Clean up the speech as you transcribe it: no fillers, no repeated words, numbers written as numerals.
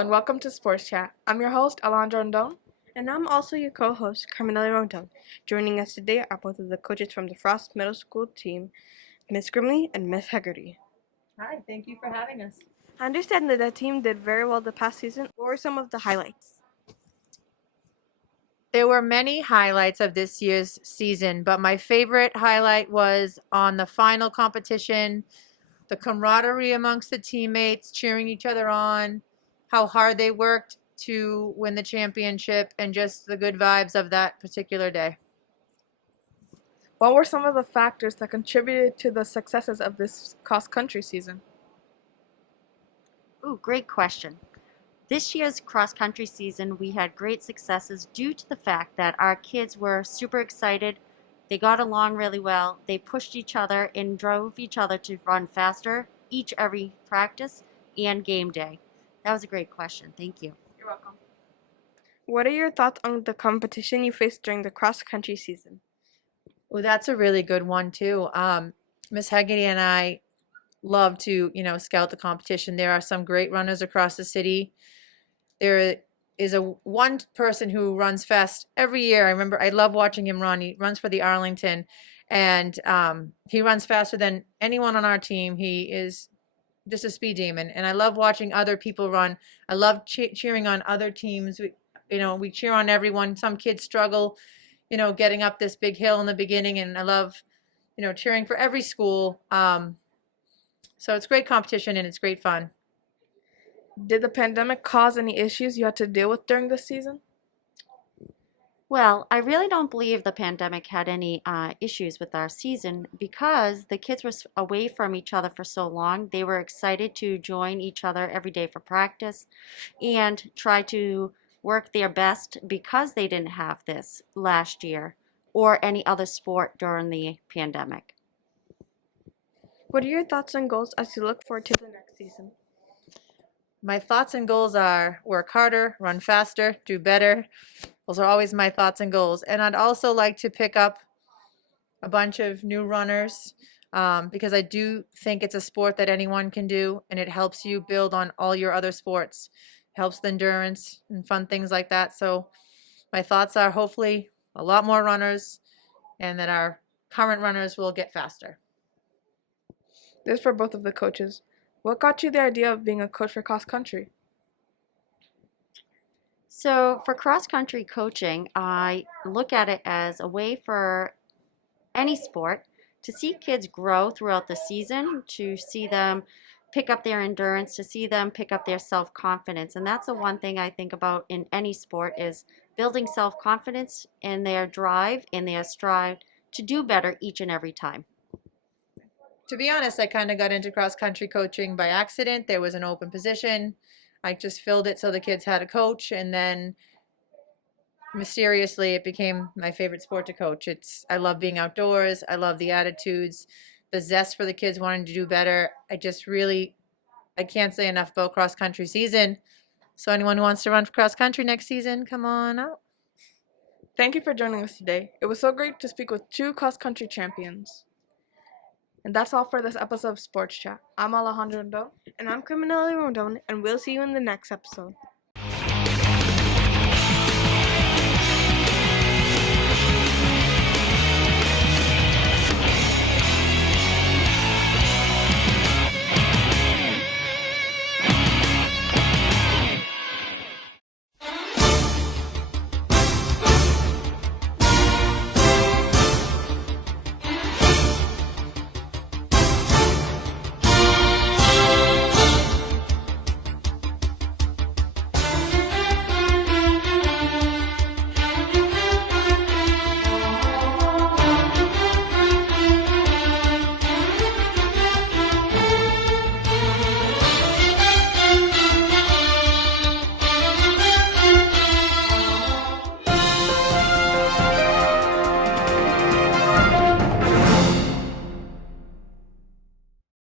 Hello and welcome to Sports Chat. I'm your host, Alondra Rondon. And I'm also your co-host, Carmenella Rondon. Joining us today are both of the coaches from the Frost Middle School team, Miss Grimley and Miss Hegarty. Hi, thank you for having us. I understand that the team did very well the past season. What were some of the highlights? There were many highlights of this year's season, but my favorite highlight was on the final competition, the camaraderie amongst the teammates, cheering each other on, how hard they worked to win the championship, and just the good vibes of that particular day. What were some of the factors that contributed to the successes of this cross-country season? Ooh, great question. This year's cross-country season, we had great successes due to the fact that our kids were super excited. They got along really well. They pushed each other and drove each other to run faster every practice and game day. That was a great question. Thank you. You're welcome. What are your thoughts on the competition you faced during the cross-country season? Well, that's a really good one too. Miss Hegarty and I love to, scout the competition. There are some great runners across the city. There is one person who runs fast every year. I love watching him run. He runs for the Arlington, and he runs faster than anyone on our team. He is just a speed demon, and I love watching other people run. I love cheering on other teams. We cheer on everyone. Some kids struggle, getting up this big hill in the beginning, and I love, cheering for every school. So it's great competition and it's great fun. Did the pandemic cause any issues you had to deal with during this season? Well, I really don't believe the pandemic had any issues with our season because the kids were away from each other for so long. They were excited to join each other every day for practice and try to work their best because they didn't have this last year or any other sport during the pandemic. What are your thoughts and goals as you look forward to the next season? My thoughts and goals are work harder, run faster, do better. Those are always my thoughts and goals. And I'd also like to pick up a bunch of new runners because I do think it's a sport that anyone can do, and it helps you build on all your other sports. Helps the endurance and fun things like that. So my thoughts are hopefully a lot more runners and that our current runners will get faster. This is for both of the coaches. What got you the idea of being a coach for cross-country? So for cross-country coaching, I look at it as a way for any sport to see kids grow throughout the season, to see them pick up their endurance, to see them pick up their self-confidence. And that's the one thing I think about in any sport is building self-confidence in their drive, in their strive to do better each and every time. To be honest, I kind of got into cross-country coaching by accident. There was an open position. I just filled it so the kids had a coach, and then mysteriously it became my favorite sport to coach. I love being outdoors. I love the attitudes, the zest for the kids wanting to do better. I can't say enough about cross-country season. So anyone who wants to run for cross-country next season, come on out. Thank you for joining us today. It was so great to speak with two cross-country champions. And that's all for this episode of Sports Chat. I'm Alejandro Rondon. And I'm Carmenella Rondon, and we'll see you in the next episode.